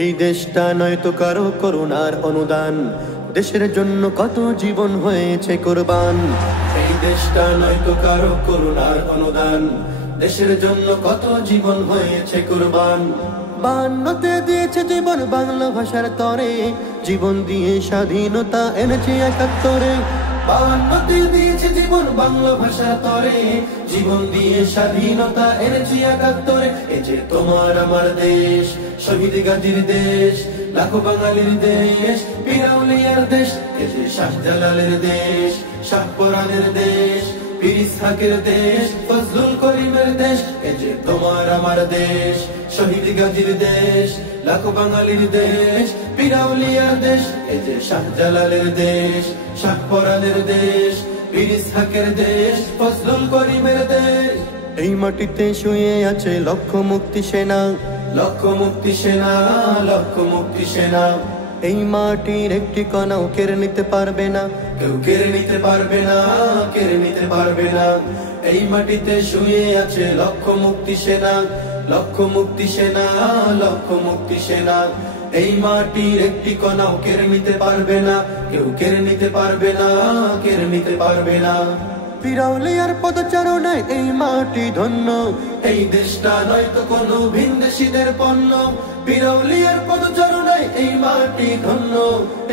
এই দেশটা নয়তো কারো করুণার অনুদান, দেশের জন্য কত জীবন হয়েছে কোরবান। এই দেশটা নয়তো কারো করুণার অনুদান, দেশের জন্য কত জীবন হয়েছে কোরবান। বায়ান্নতে দিয়েছে জীবন বাংলা ভাষার তরে, জীবন দিয়ে স্বাধীনতা এনেছে ৭১। বায়ান্নতে দিয়েছে জীবন বাংলা ভাষার তরে, জীবন দিয়ে স্বাধীনতা এনেছে ৭১। এ যে তোমার আমার দেশ, শহীদ গাজীর দেশ, লাখো বাঙালির দেশ, পীর আউলিয়ার দেশ। এ যে শাহজালালের দেশ, শাহপরানের দেশ, পীর ইসহাকের দেশ, ফজলুল করিমের দেশ। এ যে তোমার আমার দেশ, শহীদ গাজীর দেশ, লাখো বাঙালির দেশ, পীর আউলিয়ার দেশ। এ যে শাহজালালের দেশ, শাহপরানের দেশ, পীর ইসহাকের দেশ, ফজলুল করিমের দেশ। এই মাটিতে শুয়ে আছে লক্ষ মুক্তি সেনা, লক্ষ মুক্তি সেনা, লক্ষ মুক্তি সেনা। এই মাটির একটি কণাও কেড়ে নিতে পারবে না, কেউ কেড়ে নিতে পারবে না, কেড়ে নিতে পারবে না। এই মাটিতে শুয়ে আছে লক্ষ মুক্তি সেনা, লক্ষ মুক্তি সেনা, লক্ষ মুক্তি সেনা। এই মাটির একটি কণাও কেড়ে নিতে পারবে না, কেউ কেড়ে নিতে পারবে না, কেড়ে নিতে পারবে না। পীর আউলিয়ার পদচারণায় এই মাটি ধন্য, এই দেশটা নয়তো কোনো ভিনদেশীদের পণ্য। পীর আউলিয়ার পদচারণায় এই মাটি ধন্য,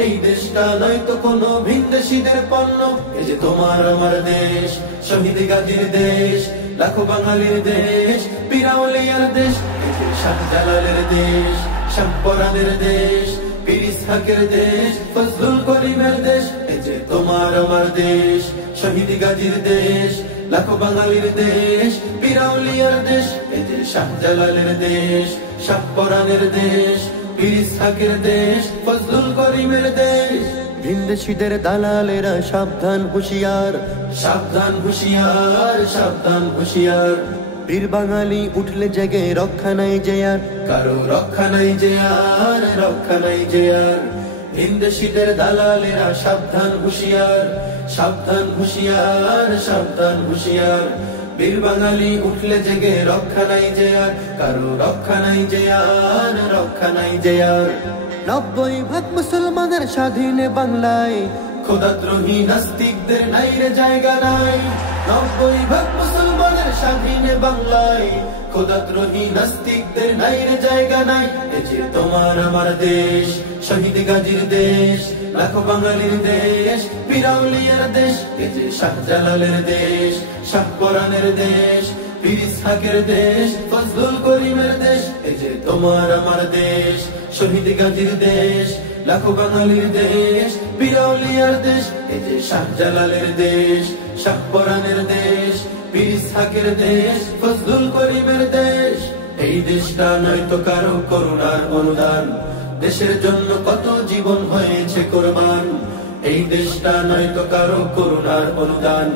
এই দেশটা নয়তো কোনো ভিনদেশীদের পণ্য। এই যে তোমার আমার দেশ, শহীদ গাজীর দেশ, লাখো বাঙালির দেশ, পীর আউলিয়ার দেশ। এই যে শাহজালালের দেশ, শাহপরানের দেশ, পীর ইসহাকের দেশ, ফজলুল করিমের দেশ। এই যে তোমার আমার দেশ, শহীদ গাজীর দেশ, লাখো বাঙালির দেশ, পীর আউলিয়ার দেশ। এই যে শাহজালালের দেশ, শাহপরানের দেশ, পীর ইসহাকের দেশ, ফজলুল করিমের দেশ। ভিনদেশীদের দালালেরা সাবধান হুঁশিয়ার, সাবধান হুঁশিয়ার, সাবধান হুঁশিয়ার। বীর বাঙালি উঠলে জেগে রক্ষা নাই যে আর, কারো রক্ষা নাই যে আর, রক্ষা নাই যে আর। ভিনদেশীদের দালালেরা সাবধান হুঁশিয়ার, সাবধান হুঁশিয়ার, সাবধান হুঁশিয়ার। বীর বাঙালি উঠলে জেগে রক্ষা নাই যে আর, কারো রক্ষা নাই যে আর, রক্ষা নাই যে আর। ৯০% মুসলমানের স্বাধীন বাংলায়, খোদাদ্রোহী নাস্তিকদের নাই রে জায়গা নাই। ৯০% মুসলমানের স্বাধীন বাংলায়, খোদাদ্রোহী নাস্তিকদের নাই রে জায়গা নাই। এই যে তোমার আমার দেশ, শহীদ গাজীর দেশ, লাখো বাঙালির দেশ, পীর আউলিয়ার দেশ। এই যে শাহজালালের দেশ, শাহপরানের দেশ, পীর ইসহাকের দেশ, ফজলুল করিমের দেশ। এই যে তোমার আমার দেশ, শহীদ গাজীর দেশ, লাখো বাঙালির দেশ, পীর আউলিয়ার দেশ। এই যে শাহজালালের দেশ, শাহপরানের দেশ, পীর ইসহাকের দেশ, ফজলুল করিমের দেশ। এই দেশটা নয়তো কারো করুণার অনুদান, দেশের জন্য কত জীবন হয়েছে কোরবান। এই দেশটা নয়তো কারো করুণার অনুদান,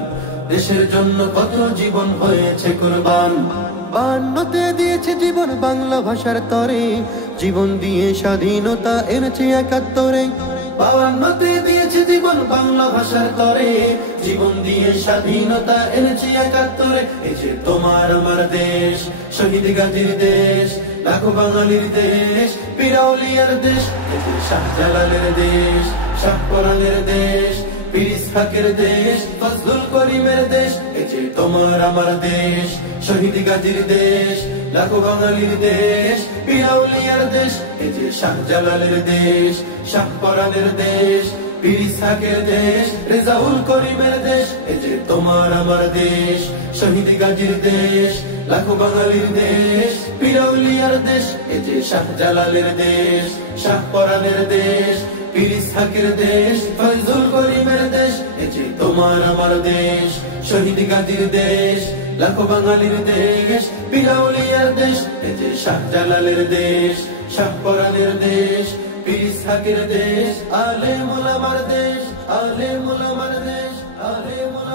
দেশের জন্য কত জীবন হয়েছে কোরবান। বায়ান্নতে দিয়েছে জীবন বাংলা ভাষার তরে, জীবন দিয়ে স্বাধীনতা এনেছে ৭১। বায়ান্নতে দিয়েছে জীবন বাংলা ভাষার তরে, জীবন দিয়ে স্বাধীনতা এনেছে ৭১। এই যে তোমার আমার দেশ, শহীদ গাজীর দেশ, লাখো বাঙালির দেশ, পীর আউলিয়ার দেশ। এই যে শাহজালালের দেশ, শাহপরানের দেশ, পীর ইসহাকের দেশ, ফজলুল করিমের দেশ। এই যে তোমার আমার দেশ, শহীদ গাজীর দেশ, লাখো বাঙালির দেশ, পীর আউলিয়ার দেশ। এই যে শাহজালালের দেশ, শাহপরানের দেশ, পীর ইসহাকের দেশ, রেজাউল করিমের দেশ। এই যে তোমার আমার দেশ, শহীদ গাজীর দেশ, লাখো বাঙালির দেশ, পীর আউলিয়ার দেশ। এই যে শাহজালালের দেশ, শাহপরানের দেশ, পীর ইসহাকের দেশ, ফজলুল করিমের দেশ। এই যে তোমার আমার দেশ, শহীদ গাজীর দেশ, লাখো বাঙালির দেশ, পীর আউলিয়ার দেশ। এই যে শাহজালালের দেশ, শাহপরানের দেশ, পীর ইসহাকের দেশ, আলেম ওলামার দেশ, আলেম ওলামার দেশ, আলেম ওলামার